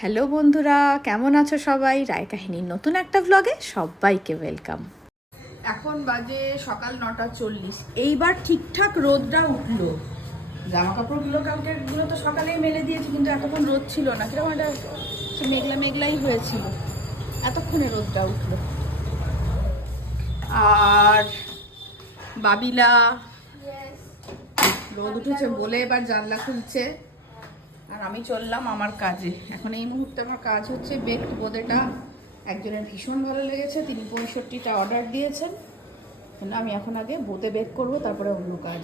Hello বন্ধুরা কেমন আছো সবাই? রায় কাহিনীর নতুন একটা ব্লগে সবাইকে ওয়েলকাম এখন বাজে সকাল নটা চল্লিশ। এইবার ঠিকঠাক রোদটা উঠল। জামা কাপড়গুলো কালকে গুলো তো সকালেই মেলে দিয়েছি কিন্তু এতক্ষণ রোদ ছিল না। কীরকম একটা সে মেঘলা মেঘলাই হয়েছিল। এতক্ষণে রোদটা উঠল। আর বাবিলা রোদ উঠেছে বলে এবার জানলা খুলছে। আর আমি চললাম আমার কাজে। এখন এই মুহূর্তে আমার কাজ হচ্ছে বেকড বোঁদেটা একজনের ভীষণ ভালো লেগেছে, তিনি পঁয়ষট্টিটা অর্ডার দিয়েছেন। আমি এখন আগে বোঁদে বেক করব, তারপরে অন্য কাজ।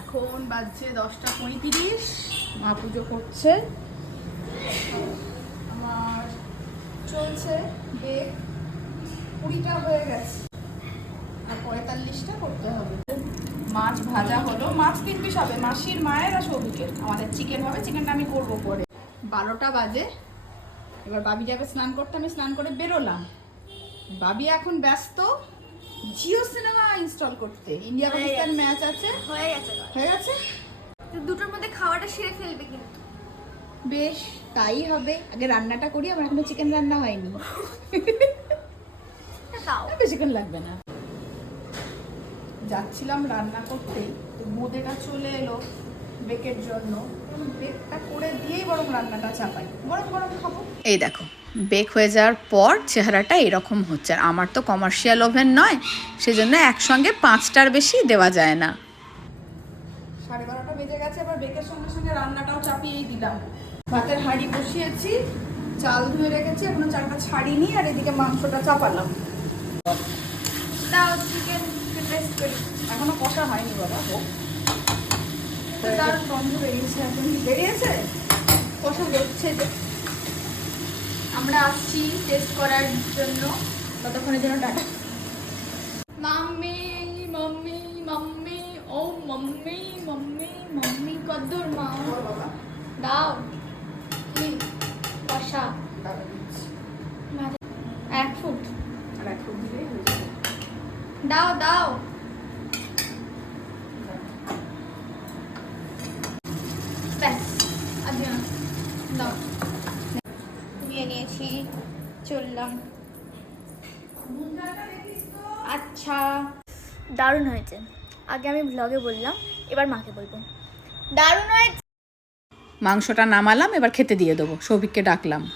এখন বাজছে দশটা পঁয়ত্রিশ, মা পুজো করছে। আমার চলছে বেক কুড়িটা হয়ে গেছে। আর পঁয়তাল্লিশটা করতে হবে। মাছ ভাজা হলো। মাছ তিন পিস হবে মাসির মায়ের আর সৌভিকের। আমাদের চিকেন হবে চিকেনটা আমি করব পরে। বারোটা বাজে। এবার বাবি যাবে স্নান করতে আমি স্নান করে বেরোলাম। বাবি এখন ব্যস্ত। জিও সিনেমা ইনস্টল করতে। ইন্ডিয়া পাকিস্তান ম্যাচ আছে। হয়ে গেছে হয়ে গেছে? দুটোর মধ্যে খাওয়াটা সেরে ফেলবে কিন্তু। বেশ তাই হবে। আগে রান্নাটা করি আমার এখনও চিকেন রান্না হয়নি। বেশিক্ষণ লাগবে না। যাচ্ছিলাম রান্না করতেই তো বোঁদেটা চলে এলো বেকের জন্য। বেকটা করে দিয়েই বরং রান্নাটা চাপাই। গরম গরম খাব। এই দেখো বেক হয়ে যাওয়ার পর চেহারাটা এরকম হচ্ছে। আর আমার তো কমার্শিয়াল ওভেন নয় সেজন্য একসঙ্গে পাঁচটার বেশি দেওয়া যায় না। সাড়ে বারোটা বেজে গেছে এবার বেকের সঙ্গে সঙ্গে রান্নাটাও চাপিয়েই দিলাম। ভাতের হাঁড়ি বসিয়েছি চাল ধুয়ে রেখেছি এখনও চালটা ছাড়িনি আর এদিকে মাংসটা চাপালাম। দাও চিকেন টেস্ট করি। এখনও কষা হয়নি বাবা হোক। তার গন্ধ বেরিয়েছে এখন বেরিয়েছে? কষা হচ্ছে আমরা আসছি টেস্ট করার জন্য। ততক্ষণের জন্য টাটা। মাম্মি মাম্মি মাম্মি ও মাম্মি মাম্মি মাম্মি কদ্দুর মা। দাও কষা দাদা দিচ্ছি এক ফুট আর এক ফুট দিলেই হয়ে যাবে দাও দাও। দাও নিয়ে নিয়েছি চললাম। আচ্ছা। দারুণ হয়েছে। আগে আমি ব্লগে বললাম এবার মাকে বলব। দারুণ হয়েছে। মাংসটা নামালাম এবার খেতে দিয়ে দেবো। সৌভিককে ডাকলাম।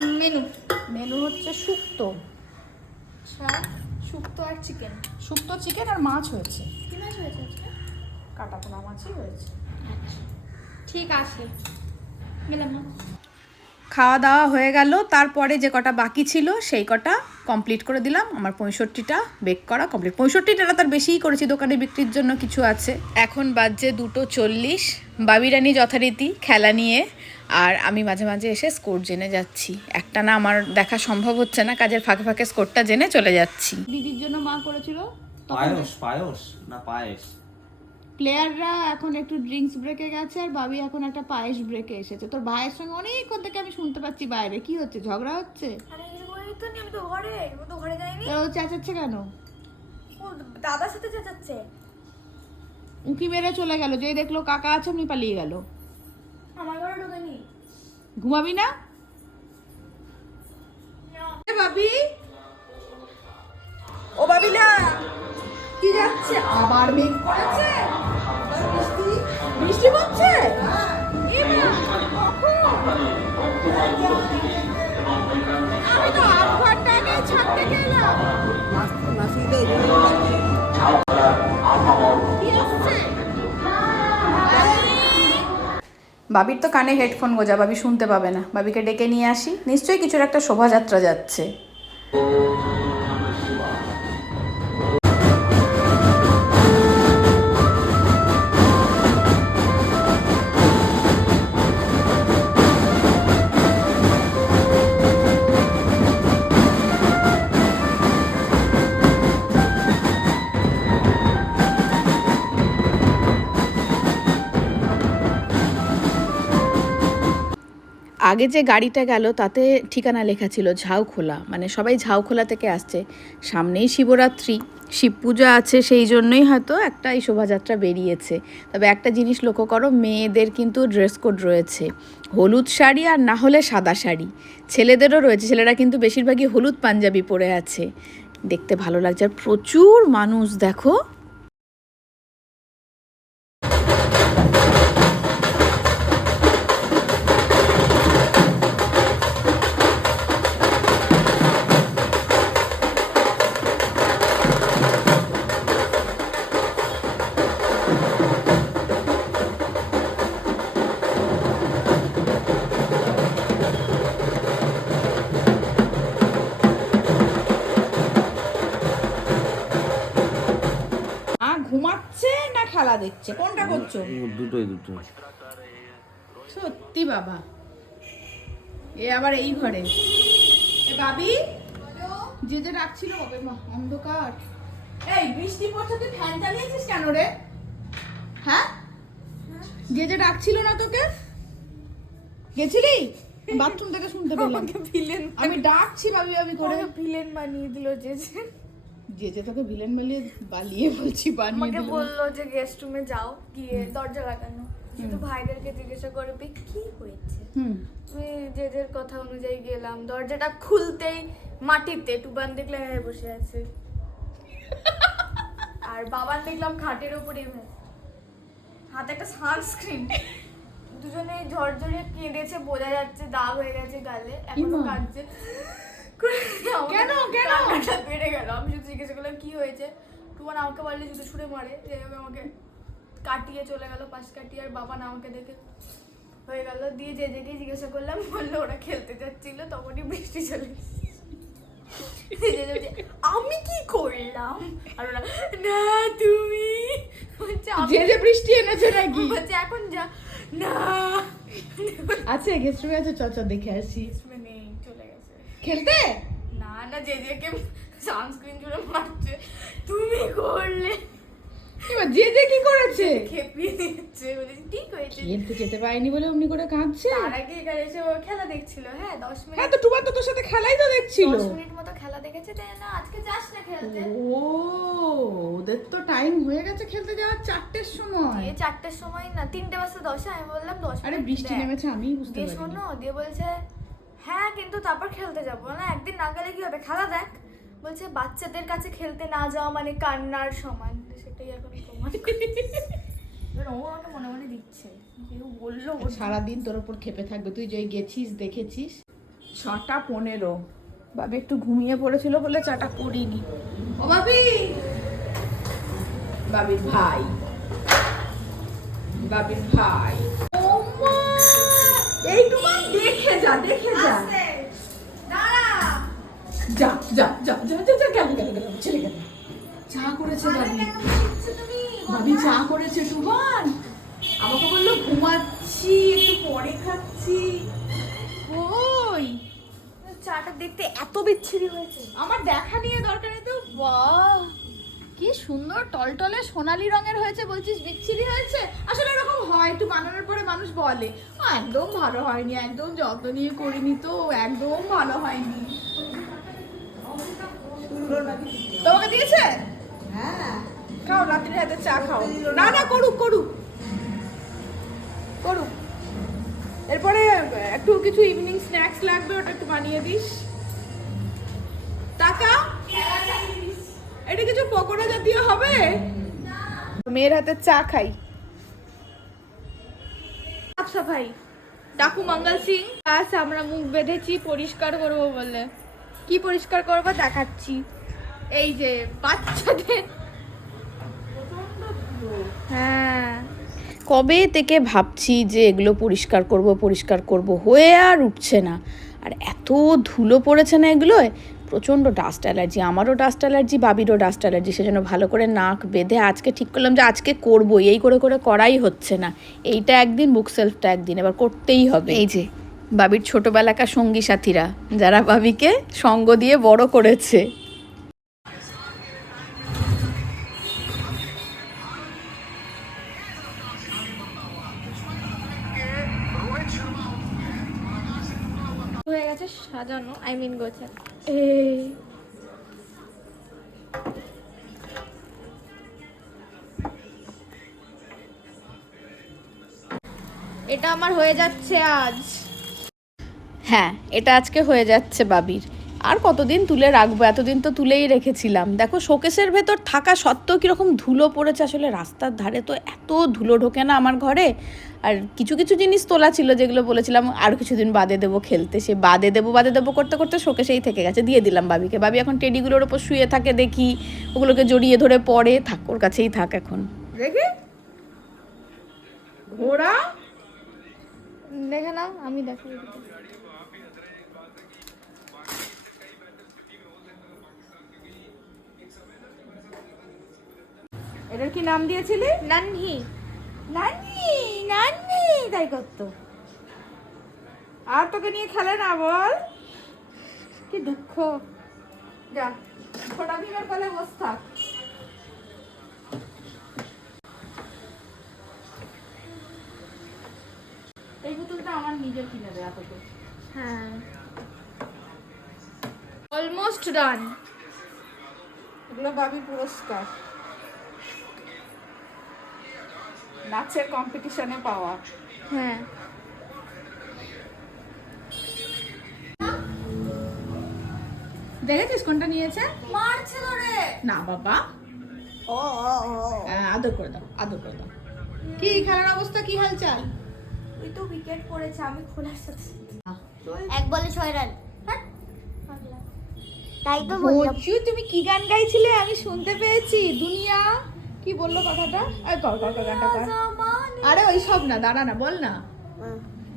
মেনু। মেনু হচ্ছে শুক্তো। আচ্ছা। শুক্তো আর চিকেন। শুক্তো চিকেন আর মাছ হয়েছে। কি মাছ হয়েছে আজকে? কাটা পোনা মাছই হয়েছে। আচ্ছা। ঠিক আছে। গেলাম খাওয়া দাওয়া হয়ে গেল তারপরে যে কটা বাকি ছিল সেই কটা কমপ্লিট করে দিলাম। আমার পঁয়ষট্টিটা বেক করা কমপ্লিট পঁয়ষট্টিটা তার বেশিই করেছি দোকানে বিক্রির জন্য কিছু আছে। এখন বাজছে দুটো চল্লিশ। বাবিরানি যথারীতি খেলা নিয়ে আর আমি মাঝে মাঝে এসে স্কোর জেনে যাচ্ছি। একটা না আমার দেখা সম্ভব হচ্ছে না কাজের ফাঁকে ফাঁকে স্কোরটা জেনে চলে যাচ্ছি। দিদির জন্য মা করেছিল? পায়স পায়স না পায়েস? প্লেয়াররা এখন একটু ড্রিঙ্কস ব্রেকে গেছে আর বাবি এখন একটা পায়েস ব্রেকে এসেছে। তোর ভাইয়ের সঙ্গে অনেকক্ষণ থেকে আমি শুনতে পাচ্ছি বাইরে। কি হচ্ছে ঝগড়া হচ্ছে? আরে কিছু তো নি, আমি তো ঘরে। ও তো ঘরে যাইনি ও চেঁচাচ্ছে কেন? ও দাদার সাথে চেঁচাচ্ছে। উঁকি মেরে চলে গেল। যেই দেখল কাকা আছে উনি পালিয়ে গেল। ঘুমাবি না? বাবি ও বাবিলা কি যাচ্ছে? আবার মেঘ করেছে? বৃষ্টি? বৃষ্টি পড়ছে? আমি তো আধ ঘণ্টা আগে কি আসছে? বাবির তো কানে হেডফোন গোজা, বাবি শুনতে পাবে না। বাবিকে ডেকে নিয়ে আসি। নিশ্চয়ই কিছুর একটা শোভাযাত্রা যাচ্ছে। আগে যে গাড়িটা গেল, তাতে ঠিকানা লেখা ছিল ঝাউখোলা। মানে সবাই ঝাউখোলা থেকে আসছে। সামনেই শিবরাত্রি, শিব পূজা আছে সেই জন্যই হয়তো একটা এই শোভাযাত্রা বেরিয়েছে। তবে একটা জিনিস লক্ষ্য করো, মেয়েদের কিন্তু ড্রেস কোড রয়েছে। হলুদ শাড়ি আর না হলে সাদা শাড়ি। ছেলেদেরও রয়েছে, ছেলেরা কিন্তু বেশিরভাগই হলুদ পাঞ্জাবি পরে আছে। দেখতে ভালো লাগছে। আর প্রচুর মানুষ, দেখো। দেখছে কোনটা করছ? দুটোই দুটোই। সত্যি বাবা। এ আবার এই ঘরে। এ বাবি? যে যে ডাকছিল ওবে মা অন্ধকার। এই বৃষ্টি পড়ছে তুই ফ্যান চালিয়েছিস কেন রে? হ্যাঁ? যে যে ডাকছিল না তোকে? গেছিলি? বাথরুম থেকে শুনতে পেলাম। ভিলেন আমি ডাকছি বাবি বাবি করে ভিলেন বানিয়ে দিল যে। যে। যে যে তোকে ভিলেন বালিয়ে বালিয়ে বলছি বানিয়ে আমাকে বলল যে গেস্ট রুমে যাও গিয়ে দরজা লাগানো। শুধু ভাইদেরকে জিজ্ঞাসা করবে কি হয়েছে? আমি যে যার কথা অনুযায়ী গেলাম দরজাটা খুলতেই মাটিতে টুবান দেখলাম এভাবে বসে আছে। আর বাবান দেখলাম খাটের উপরে হাতে একটা সানস্ক্রিন দুজনে ঝরঝরে কেঁদেছে বোঝা যাচ্ছে দাগ হয়ে গেছে গালে এখনও কাঁদছে। কেন, কেন? কান্নাটা বেড়ে গেল। আমি শুধু জিজ্ঞাসা করলাম কি হয়েছে? টুবান আমাকে বললে জুতো ছুঁড়ে মারে। যে আমাকে কাটিয়ে চলে গেল পাশ কাটিয়ে আর বাবা না আমাকে দেখে হয়ে গেল। দিয়ে যে যেকে জিজ্ঞাসা করলাম বলল ওরা খেলতে যাচ্ছিল তখনই বৃষ্টি চলে আমি কি করলাম? আর ওরা না তুমি যে যে বৃষ্টি এনেছে নাকি? এখন যা না। আছে গেস্ট রুমে আছে চ চ দেখে আসি। খেলতে? না না যে যেকে সানস্ক্রিন জুড়ে মারছে তুমি করলে। এবার যে যে কি করেছে? খেপিয়ে দিচ্ছে বলেছি ঠিক হয়েছে। খেলতে যেতে পারেনি বলে অমনি করে কাঁদছে। তার আগে এখানে এসে ও খেলা দেখছিল হ্যাঁ দশ হ্যাঁ মিনিট তো টুবা তো তোর সাথে খেলাই তো দেখছিল। দশ মিনিট মতো খেলা দেখেছে তাই না আজকে যাস না খেলতে। ও ওদের তো টাইম হয়ে গেছে খেলতে যাওয়ার চারটের সময়। দিয়ে চারটের সময় না তিনটে বাজতে দশে আমি বললাম দশ আরে বৃষ্টি। নেমেছে আমি বুঝতে পারিনি। শোনো দিয়ে বলছে হ্যাঁ কিন্তু তারপর খেলতে যাব না? একদিন না গেলে কি হবে? খেলা দেখ। বলছে বাচ্চাদের কাছে খেলতে না যাওয়া মানে কান্নার সমান। সেটাই এখন প্রমাণ এবার ও আমাকে মনে মনে দিচ্ছে। কেউ বলল ও সারাদিন তোর উপর খেপে থাকবে। তুই যে গেছিস দেখেছিস? ছটা পনেরো। বাবি একটু ঘুমিয়ে পড়েছিল বলে চাটা করিনি ও বাবি! বাবির ভাই। বাবির ভাই! এই তোমার দেখে যা দেখে যা। যা যা যা যা যা যা গেল গেল গেল চলে গেল। চা করেছে ভাবি। চা করেছে টুবান। আমাকে বলল ঘুমাচ্ছি একটু পরে খাচ্ছি। ওই চাটা দেখতে এত বিচ্ছিরি হয়েছে। আমার দেখা নিয়ে দরকার তো। বাহ! কি সুন্দর টলটলে সোনালী রঙের হয়েছে বলছিস বিচ্ছিরি হয়েছে? আসলে হয় একটু বানানোর পরে মানুষ বলে "ও, একদম ভালো হয়নি একদম যত্ন নিয়ে করিনি তো একদম ভালো হয়নি। তোমাকে দিয়েছে? হ্যাঁ। খাও রাত্রির হাতে চা খাও। না না। করুক করুক। করুক। এরপরে একটু কিছু ইভিনিং স্ন্যাক্স লাগবে ওটা একটু বানিয়ে দিস। টাকা? এটা কিছু পকোড়া জাতীয় হবে? মেয়ের হাতে চা খাই। সাফাই ডাকু মঙ্গল সিং। আজ আমরা মুখ বেঁধেছি পরিষ্কার করব বলে। কি পরিষ্কার করব দেখাচ্ছি। এই যে বাচ্চাদের। হ্যাঁ। কবে থেকে ভাবছি যে এগুলো পরিষ্কার করব পরিষ্কার করব, হয়ে আর উঠছে না। আর এত ধুলো পড়েছে না এগুলোয়। প্রচণ্ড ডাস্ট অ্যালার্জি আমারও ডাস্ট অ্যালার্জি বাবিরও ডাস্ট অ্যালার্জি সেজন্য ভালো করে নাক বেঁধে আজকে ঠিক করলাম যে আজকে করব এই করে করে করাই হচ্ছে না। এইটা একদিন বুক সেলফটা একদিন এবার করতেই হবে। এই যে বাবির ছোটোবেলাকার সঙ্গী সাথীরা যারা বাবিকে সঙ্গ দিয়ে বড় করেছে। হয়ে গেছে সাজানো আই মিন গোছা এটা আমার হয়ে যাচ্ছে আজ। হ্যাঁ এটা আজকে হয়ে যাচ্ছে বাবির। আর কতদিন তুলে রাখব? এতদিন তো তুলেই রেখেছিলাম। দেখো, শোকেসের ভেতর থাকা সত্ত্বেও কীরকম ধুলো পড়েছে। আসলে রাস্তার ধারে তো এত ধুলো ঢোকে না আমার ঘরে। আর কিছু কিছু জিনিস তোলা ছিল যেগুলো বলেছিলাম, আর কিছুদিন বাদে দেবো খেলতে। সে বাদে দেবো বাদে দেবো করতে করতে শোকেসেই থেকে গেছে। দিয়ে দিলাম বাবিকে। বাবি এখন টেডিগুলোর ওপর শুয়ে থাকে, দেখি ওগুলোকে জড়িয়ে ধরে পড়ে থাক, ওর কাছেই থাক এখন। দেখি। ঘোড়া। দেখে নাও, আমি দেখো এটার কি নাম দিয়েছিলি? নানহি। নানি নানি তাই করতো আর তোকে নিয়ে খেলে না বল। কি দুঃখ। যা ছোটা ভীমের কোলে বস থাক। এই পুতুলটা আমার নিজের কিনে দেয়া তোকে হ্যাঁ। অলমোস্ট ডান এগুলো বাবি পুরস্কার। নাচের কম্পিটিশনে পাওয়া। হ্যাঁ। দেখেছিস কোনটা নিয়েছে? মারছে ধরে না বাবা। ও আদর করে দাও আদর করে দাও। কি খেলার অবস্থা কি হালচাল? তুই তো উইকেট পড়েছে আমি খোলার সাথে এক বলে ছয় রান তাই তো বললাম তুমি কি গান গাইছিলে? আমি শুনতে পেয়েছি। দুনিয়া। কি বলল কথাটা? আরে কর কর গানটা কর। আরে ওই সব না দাঁড়া না বল না।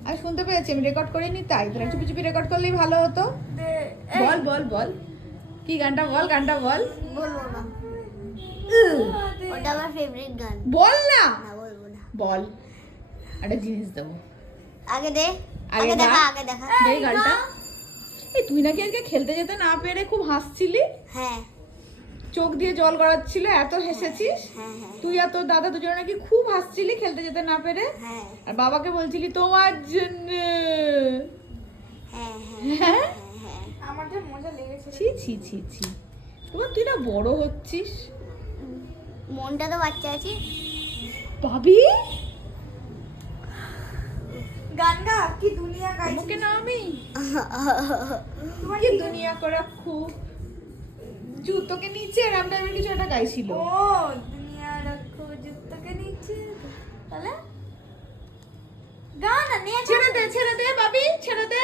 আমি শুনতে পেয়েছি আমি রেকর্ড করিনি তাই। তোরা চুপি চুপি রেকর্ড করলেই ভালো হতো। বল বল বল। কি গানটা বল গানটা বল। বলব না। ওটা আমার ফেভারিট গান। বল না। না বলব না। বল। একটা জিনিস দেবো। আগে দে। আগে আগে দেখা আগে দেখা। এই গানটা। এই তুই নাকি আজকে খেলতে যেতে না পেরে খুব হাসছিলি? হ্যাঁ। চোখ দিয়ে জল গড়াচ্ছিল এত হেসেছিস? হ্যাঁ হ্যাঁ তুই আর তোর দাদা দুজনে নাকি খুব হাসছিলি খেলতে যেতে না পেরে? হ্যাঁ। আর বাবাকে বলছিলি তোমার জন্য। হ্যাঁ হ্যাঁ হ্যাঁ? আমার যে মজা লেগেছে। ছি ছি ছি ছি। তোমার তুই না বড় হচ্ছিস। মনটা তো বাচ্চা আছে। ভাবি গান গা কি দুনিয়া গাইছে তোমাকে না আমি কি দুনিয়া করে খুব জুতোকে নিচে রাম টাইমের কিছু একটা গাইছিল। ও দুনিয়া রাখো জুতোকে নিচে। তাহলে? গান নিয়ে ছেড়ে দে ছেড়ে দে বাবি ছেড়ে দে।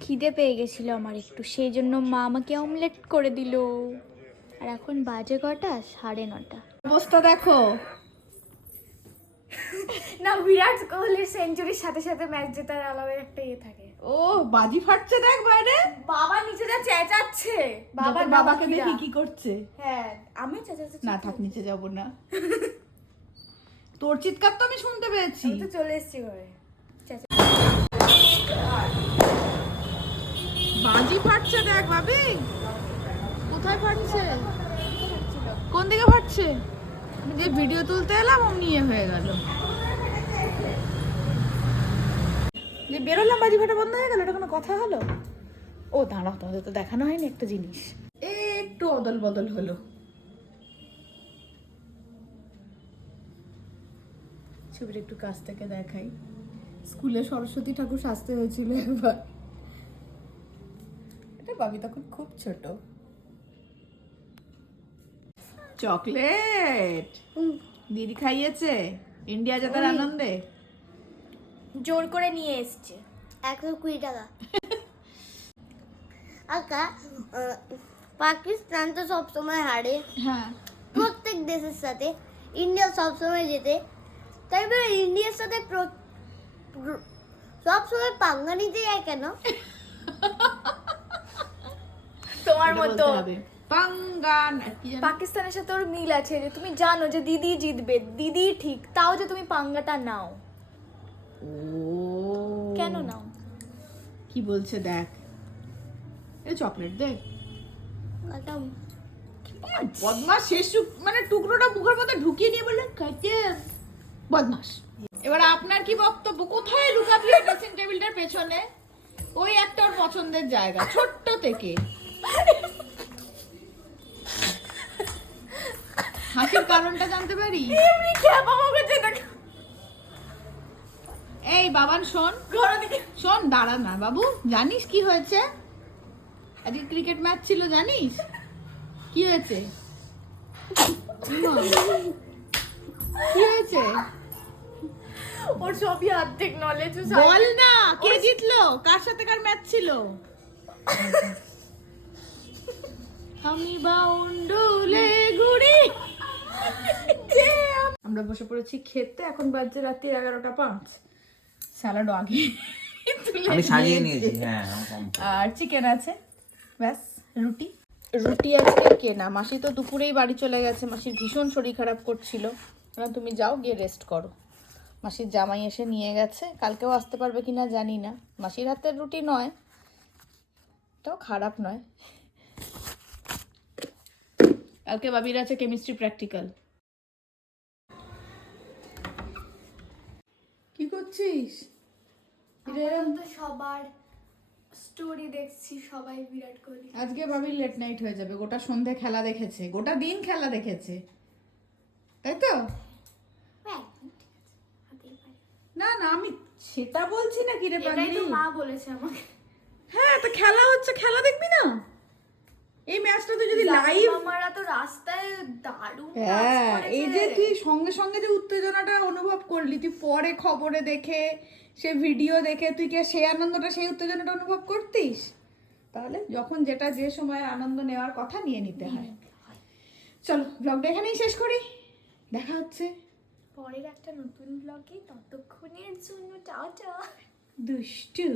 খিদে পেয়ে গেছিল আমার একটু সেই জন্য মা আমাকে অমলেট করে দিল। আর এখন বাজে কটা? সাড়ে নটা। অবস্থা দেখো। না বিরাট কোহলির সেঞ্চুরির সাথে সাথে ম্যাচ জেতার আলাদা একটা ইয়ে থাকে। ও বাজি ফাটছে দেখ বাইরে। বাবা নিচে যা চেঁচাচ্ছে। বাবা বাবা বাবাকে দেখি কি করছে? হ্যাঁ আমি চেঁচাচ্ছি না থাক নিচে যাব না। তোর চিৎকার তো আমি শুনতে পেয়েছি। তো চলে এসেছি ঘরে। বাজি ফাটছে দেখ ভাবি। কোথায় ফাটছে? কোন দিকে ফাটছে? যে ভিডিও তুলতে এলাম অমনি ইয়ে হয়ে গেল। যে বেরোলাম বাজি ফাটা বন্ধ হয়ে গেল এটা কোনো কথা হলো? ও দাঁড়াও তোমাদের তো দেখানো হয়নি একটা জিনিস। একটু অদল বদল হলো। ছবিটা একটু কাছ থেকে দেখাই। স্কুলে সরস্বতী ঠাকুর সাজতে হয়েছিল একবার এটা বাবি তখন খুব ছোট। চকলেট! দিদি খাইয়েছে। ইন্ডিয়া জেতার আনন্দে। জোর করে নিয়ে এসছে। একশো কুড়ি টাকা। আকা পাকিস্তান তো সবসময় হারে। হ্যাঁ। প্রত্যেক দেশের সাথে ইন্ডিয়া সবসময় যেতে তাই বলে ইন্ডিয়ার সাথে সবসময় পাঙ্গা নিতে যায় কেন? তোমার মতো জানো? পাকিস্তানের সাথে ওর মিল আছে যে তুমি জানো যে দিদি জিতবে দিদি ঠিক তাও যে তুমি পাঙ্গাটা নাও। ও। কেন নাও? কি বলছে দেখ। এই চকলেট দে। কাটাম। বদমাস শেষ মানে টুকরোটা মুখের মধ্যে ঢুকিয়ে নিয়ে বললেন খাইতে বদমাস এবার আপনার কি বক্তব্য? কোথায় লুকাবি ড্রেসিং টেবিলটার পেছনে? ওই একটা ওর পছন্দের জায়গা ছোট্ট থেকে। হাসির কারণটা জানতে পারি? এমনি খ্যাপা আমাকে যেটা এই বাবান শোন। শোন দাঁড়া না বাবু জানিস কি হয়েছে? আজকে ক্রিকেট ম্যাচ ছিল জানিস? কি হয়েছে? কি হয়েছে? ওর সবই অর্ধেক নলেজ বল না কে জিতলো? কার সাথে কার ম্যাচ ছিল? আমি বাউন্ডুলে ঘুরি। আমরা বসে পড়েছি খেতে এখন বাজছে রাত্রি এগারোটা পাঁচ। স্যালাডও আগে আমি সাজিয়ে। নিয়েছি। হ্যাঁ আর চিকেন আছে ব্যাস রুটি। রুটি আজকে কেনা। মাসি তো দুপুরেই বাড়ি চলে গেছে। মাসির ভীষণ শরীর খারাপ করছিল। বললাম, তুমি যাও গিয়ে রেস্ট করো। মাসির জামাই এসে নিয়ে গেছে। কালকেও আসতে পারবে কিনা জানি না। মাসির হাতের রুটি নয় তাও খারাপ নয়। কালকে বাবির আছে কেমিস্ট্রি প্র্যাকটিক্যাল কি করছিস? তো সবার স্টোরি দেখছি সবাই বিরাট কোহলি। আজকে ভাবি লেট নাইট হয়ে যাবে গোটা সন্ধে খেলা দেখেছে গোটা দিন খেলা দেখেছে। তাই তো? হ্যাঁ না না আমি সেটা বলছি না কি রে পাগলি? মা বলেছে আমাকে। হ্যাঁ তো খেলা হচ্ছে খেলা দেখবি না? এই ম্যাচটা তুই যদি লাইভ মামারা তো রাস্তায় দারুণ হ্যাঁ এই যে তুই সঙ্গে সঙ্গে যে উত্তেজনাটা অনুভব করলি তুই পরে খবরে দেখে সে ভিডিও দেখে তুই কি সেই আনন্দটা সেই উত্তেজনাটা অনুভব করতিস? তাহলে যখন যেটা যে সময় আনন্দ নেওয়ার কথা নিয়ে নিতে হয়। চলো ব্লগটা এখানেই শেষ করি। দেখা হচ্ছে। পরের একটা নতুন ব্লগে ততক্ষণের জন্য টাটা। দুষ্টু।